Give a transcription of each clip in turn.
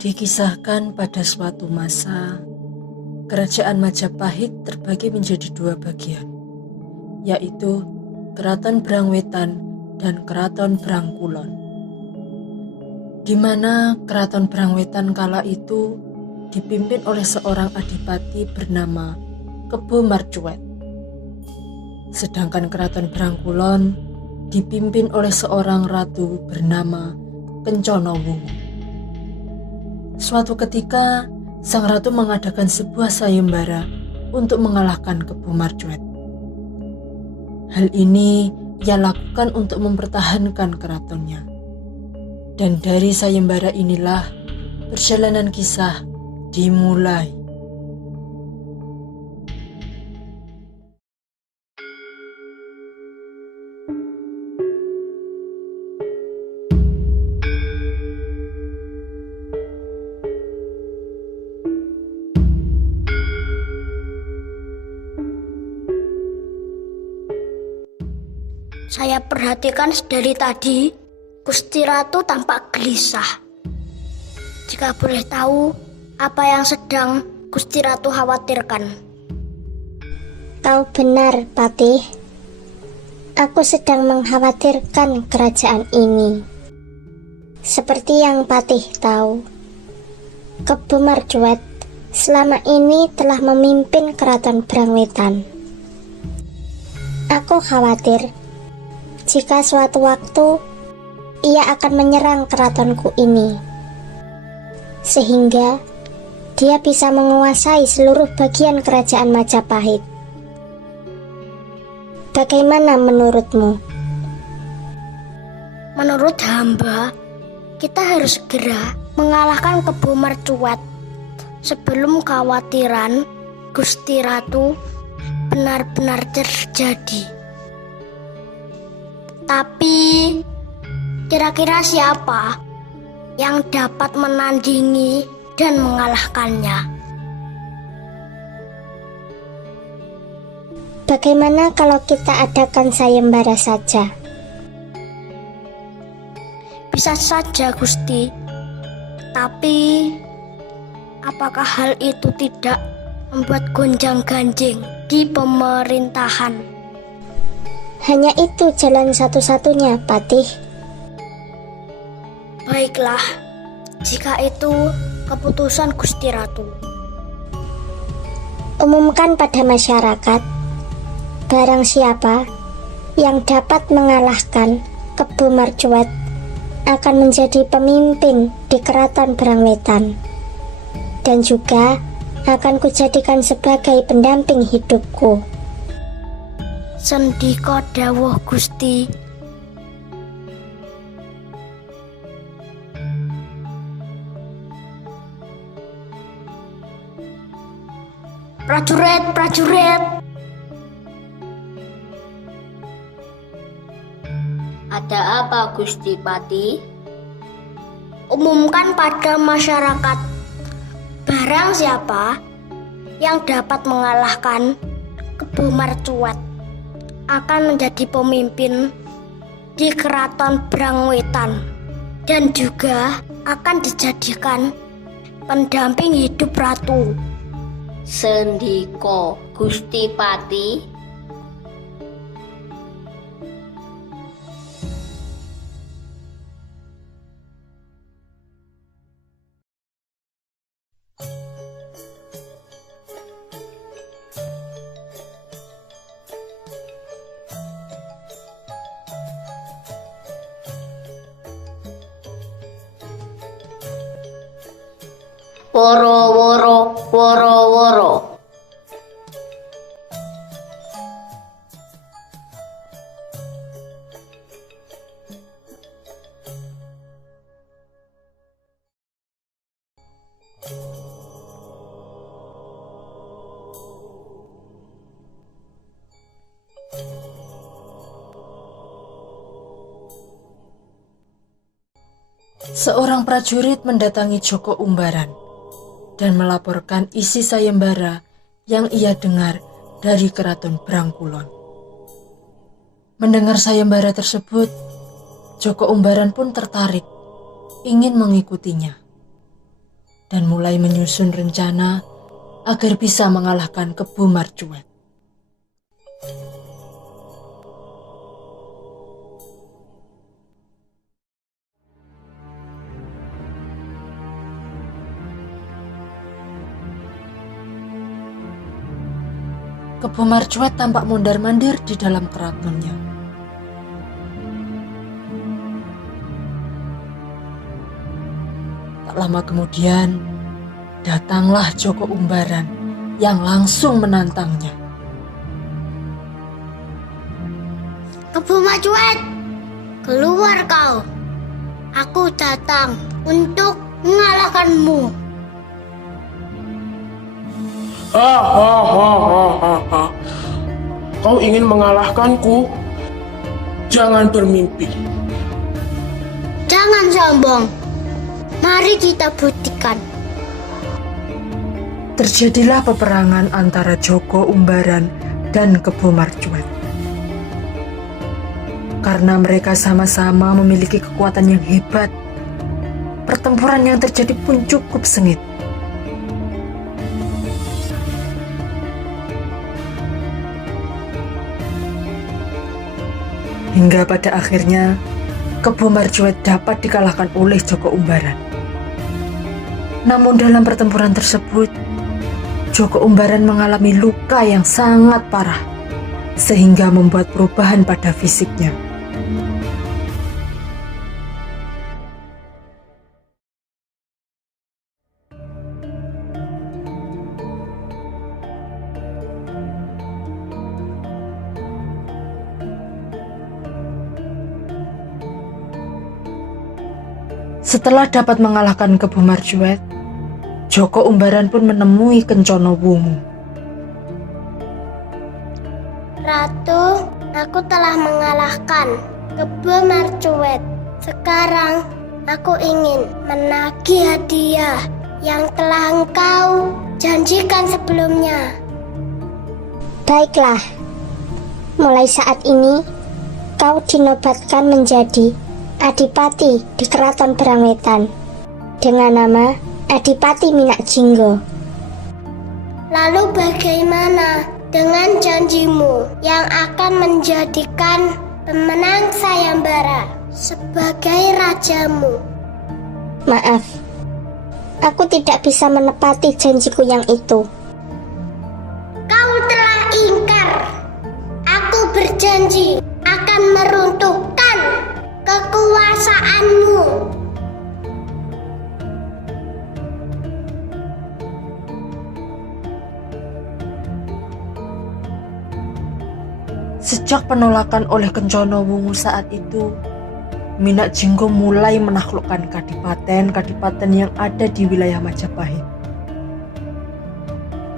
Dikisahkan pada suatu masa, kerajaan Majapahit terbagi menjadi dua bagian, yaitu Keraton Brangwetan dan Keraton Brangkulon. Di mana Keraton Brangwetan kala itu dipimpin oleh seorang adipati bernama Kebo Marcuet. Sedangkan Keraton Brangkulon dipimpin oleh seorang ratu bernama Kencono Wuwu. Suatu ketika, sang ratu mengadakan sebuah sayembara untuk mengalahkan Kebo Marcuet. Hal ini ia lakukan untuk mempertahankan keratonnya. Dan dari sayembara inilah perjalanan kisah dimulai. Saya perhatikan dari tadi, Gusti Ratu tampak gelisah. Jika boleh tahu, apa yang sedang Gusti Ratu khawatirkan? Kau benar, Patih. Aku sedang mengkhawatirkan kerajaan ini. Seperti yang Patih tahu, Kebo Marcuet selama ini telah memimpin Keraton Brangwetan. Aku khawatir jika suatu waktu ia akan menyerang keratonku ini, sehingga dia bisa menguasai seluruh bagian kerajaan Majapahit. Bagaimana menurutmu? Menurut hamba, kita harus segera mengalahkan Kebo Marcuet sebelum kekhawatiran Gusti Ratu benar-benar terjadi. Tapi, kira-kira siapa yang dapat menandingi dan mengalahkannya? Bagaimana kalau kita adakan sayembara saja? Bisa saja, Gusti. Tapi, apakah hal itu tidak membuat gonjang-ganjing di pemerintahan? Hanya itu jalan satu-satunya, Patih. Baiklah, jika itu keputusan Gusti Ratu. Umumkan pada masyarakat, barang siapa yang dapat mengalahkan Kebo Marcuet akan menjadi pemimpin di Keraton Brangwetan, dan juga akan kujadikan sebagai pendamping hidupku. Sendika dawuh Gusti. Prajurit, prajurit. Ada apa, Gusti Pati? Umumkan pada masyarakat, barang siapa yang dapat mengalahkan Kebo Marcuet akan menjadi pemimpin di Keraton Brangwetan dan juga akan dijadikan pendamping hidup ratu. Sendika Gusti Pati. Woro-woro, woro-woro. Seorang prajurit mendatangi Joko Umbaran dan melaporkan isi sayembara yang ia dengar dari Keraton Brangkulon. Mendengar sayembara tersebut, Joko Umbaran pun tertarik, ingin mengikutinya. dan mulai menyusun rencana agar bisa mengalahkan Kebo Marcuet. Kebo Marcuet tampak mondar-mandir di dalam keratonnya. Tak lama kemudian, datanglah Joko Umbaran yang langsung menantangnya. Kebo Marcuet, keluar kau. Aku datang untuk mengalahkanmu. Kau ingin mengalahkanku? Jangan bermimpi. Jangan sombong. Mari kita buktikan. Terjadilah peperangan antara Joko Umbaran dan Kebo Marcuet. Karena mereka sama-sama memiliki kekuatan yang hebat, pertempuran yang terjadi pun cukup sengit. Hingga pada akhirnya, Kebo Marcuet dapat dikalahkan oleh Joko Umbaran. Namun dalam pertempuran tersebut, Joko Umbaran mengalami luka yang sangat parah, sehingga membuat perubahan pada fisiknya. Setelah dapat mengalahkan Kebo Marcuet, Joko Umbaran pun menemui Kencono Wungu. Ratu, aku telah mengalahkan Kebo Marcuet. Sekarang aku ingin menagih hadiah yang telah engkau janjikan sebelumnya. Baiklah, mulai saat ini kau dinobatkan menjadi Adipati di Keraton Brangwetan dengan nama Adipati Minak Jinggo. Lalu bagaimana dengan janjimu yang akan menjadikan pemenang sayembara sebagai rajamu? Maaf, aku tidak bisa menepati janjiku yang itu. Kau telah ingkar. Aku berjanji akan meruntuhkan kekuasaanmu. Sejak penolakan oleh Kencono Wungu saat itu, Minak Jinggo mulai menaklukkan kadipaten-kadipaten yang ada di wilayah Majapahit.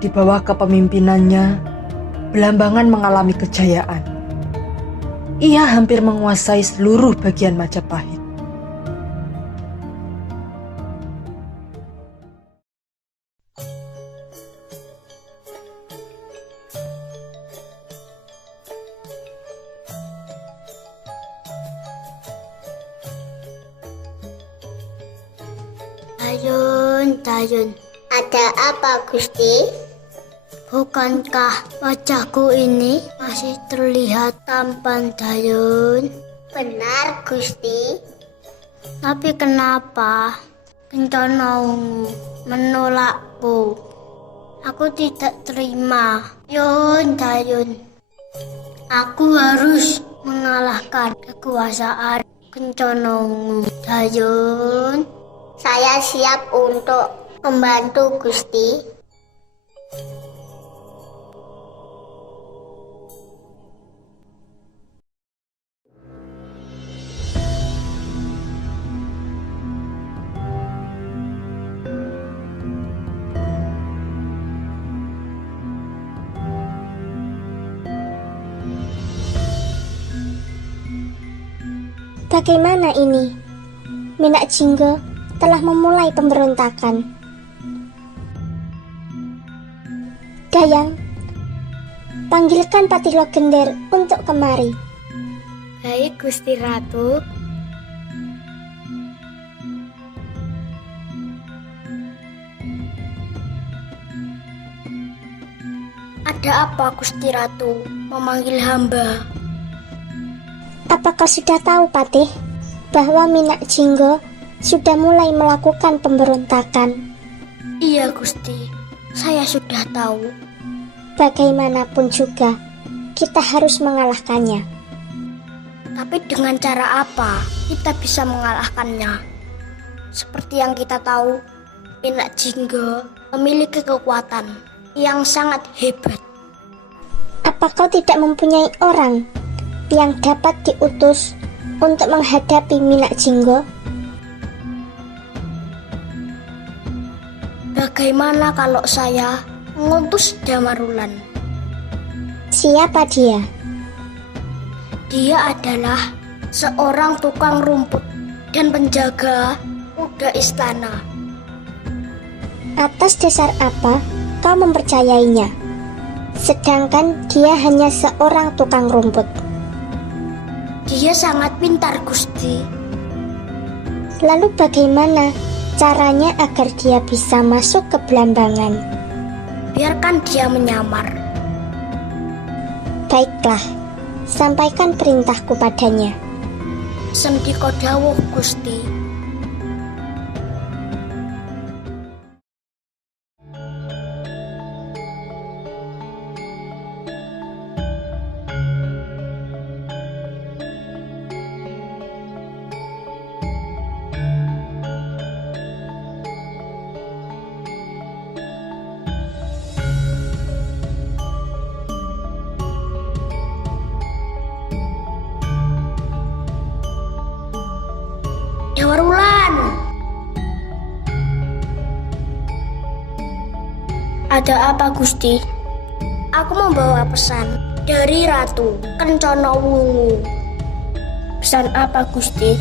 Di bawah kepemimpinannya, Belambangan mengalami kejayaan. Ia hampir menguasai seluruh bagian Majapahit. Dayun, ada apa Gusti? Bukankah wajahku ini masih terlihat tampan, Dayun? Benar Gusti. Tapi kenapa Kencono Wungu menolakku? Aku tidak terima. Dayun, aku harus mengalahkan kekuasaan Kencono Wungu. Dayun, saya siap untuk membantu Gusti. Bagaimana ini? Minak Jinggo telah memulai pemberontakan. Dayang, panggilkan Patilo Gender untuk kemari. Baik Gusti Ratu. . Ada apa Gusti Ratu memanggil hamba? Apa kau sudah tahu, Patih, bahwa Minak Jinggo sudah mulai melakukan pemberontakan? Iya Gusti, saya sudah tahu. Bagaimanapun juga, kita harus mengalahkannya. Tapi dengan cara apa kita bisa mengalahkannya? Seperti yang kita tahu, Minak Jinggo memiliki kekuatan yang sangat hebat. Apa kau tidak mempunyai orang yang dapat diutus untuk menghadapi Minak Jinggo? Bagaimana kalau saya mengutus Damarulan? Siapa dia? Dia adalah seorang tukang rumput dan penjaga kuda istana. Atas dasar apa kau mempercayainya? Sedangkan dia hanya seorang tukang rumput. Dia sangat pintar, Gusti. Lalu bagaimana caranya agar dia bisa masuk ke Belambangan? Biarkan dia menyamar. Baiklah, sampaikan perintahku padanya. Sendika dawuh, Gusti. Damarulan. Ada apa, Gusti? Aku membawa pesan dari Ratu Kencana Wungu. Pesan apa, Gusti?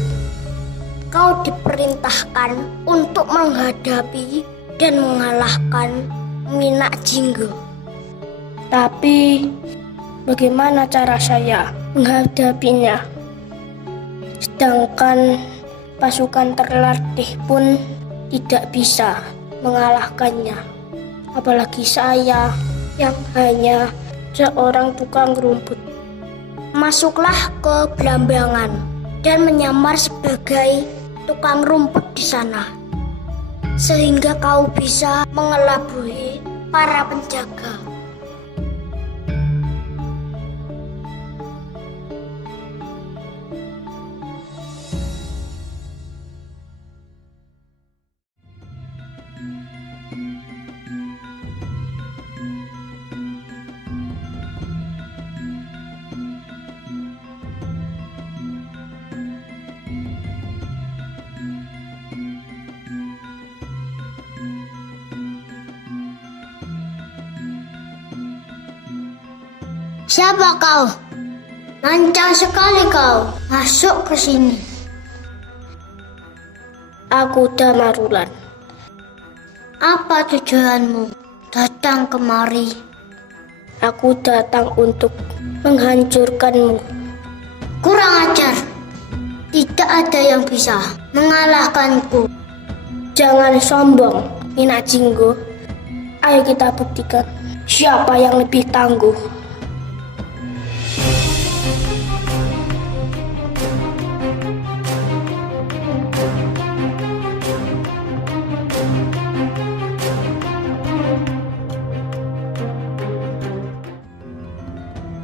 Kau diperintahkan untuk menghadapi dan mengalahkan Minak Jinggo. Tapi bagaimana cara saya menghadapinya? Sedangkan pasukan terlatih pun tidak bisa mengalahkannya. Apalagi saya yang hanya seorang tukang rumput. Masuklah ke Belambangan dan menyamar sebagai tukang rumput di sana, sehingga kau bisa mengelabui para penjaga. Siapa kau? Lancang sekali kau masuk ke sini. Aku Damarulan. Apa tujuanmu datang kemari? Aku datang untuk menghancurkanmu. Kurang ajar. Tidak ada yang bisa mengalahkanku. Jangan sombong, Minak Jinggo. Ayo kita buktikan siapa yang lebih tangguh.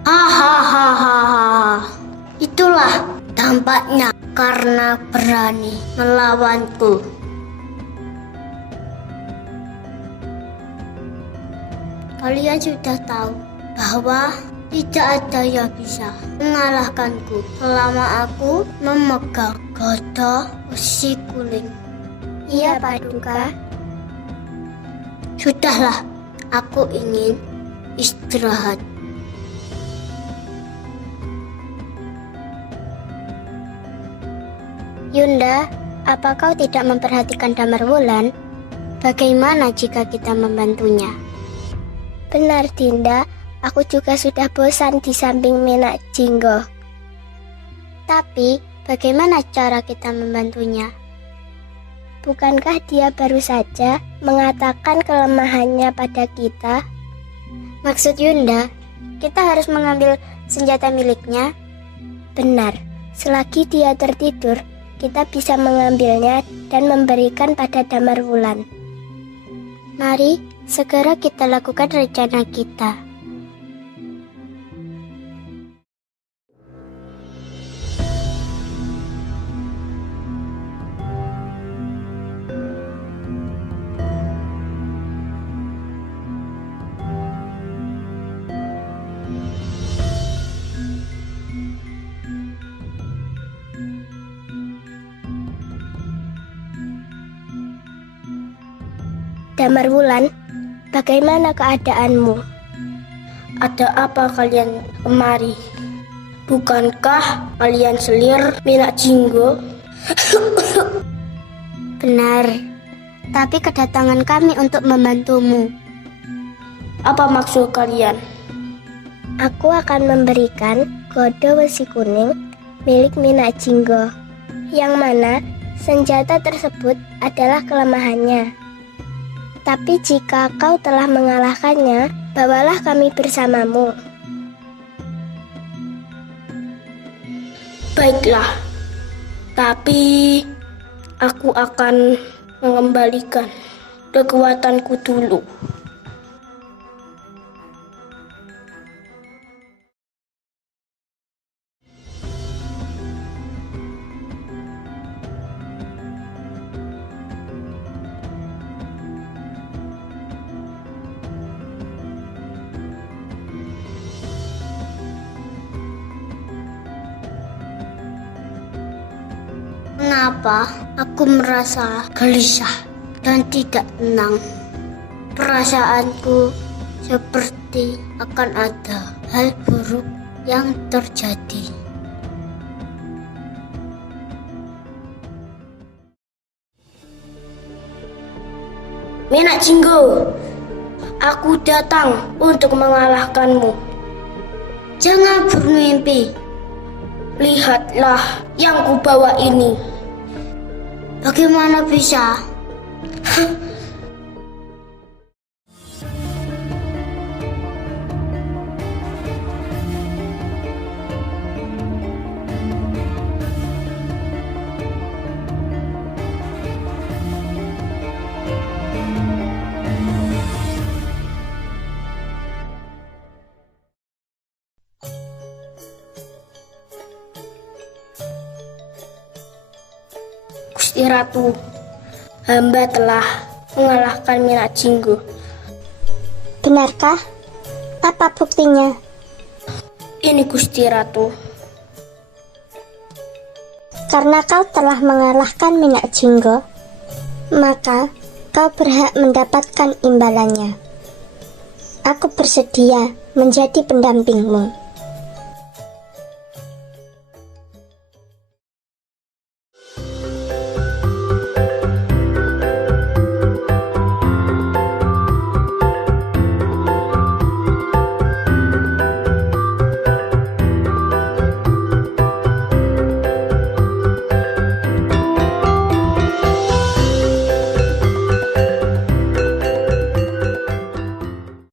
Hahaha, itulah dampaknya karena berani melawanku. Kalian sudah tahu bahwa tidak ada yang bisa mengalahkanku selama aku memegang gada besi guling. Iya, Paduka. Sudahlah, aku ingin istirahat. Yunda, apa kau tidak memperhatikan Damarwulan? Bagaimana jika kita membantunya? Benar, Dinda. Aku juga sudah bosan di samping Minak Jinggo. Tapi, bagaimana cara kita membantunya? Bukankah dia baru saja mengatakan kelemahannya pada kita? Maksud Yunda, kita harus mengambil senjata miliknya? Benar, selagi dia tertidur, kita bisa mengambilnya dan memberikan pada Damar Wulan. Mari, segera kita lakukan rencana kita. Damar Wulan, bagaimana keadaanmu? Ada apa kalian kemari? Bukankah kalian selir Minak Jinggo? Benar, tapi kedatangan kami untuk membantumu. Apa maksud kalian? Aku akan memberikan kode besi kuning milik Minak Jinggo, yang mana senjata tersebut adalah kelemahannya. Tapi jika kau telah mengalahkannya, bawalah kami bersamamu. Baiklah, tapi aku akan mengembalikan kekuatanku dulu. Kenapa aku merasa gelisah dan tidak tenang? Perasaanku seperti akan ada hal buruk yang terjadi. Minak Jinggo, aku datang untuk mengalahkanmu. Jangan bermimpi. Lihatlah yang kubawa ini. Bagaimana bisa? Gusti Ratu, hamba telah mengalahkan Minak Jinggo. Benarkah? Apa buktinya? Ini Gusti Ratu. Karena kau telah mengalahkan Minak Jinggo, maka kau berhak mendapatkan imbalannya. Aku bersedia menjadi pendampingmu.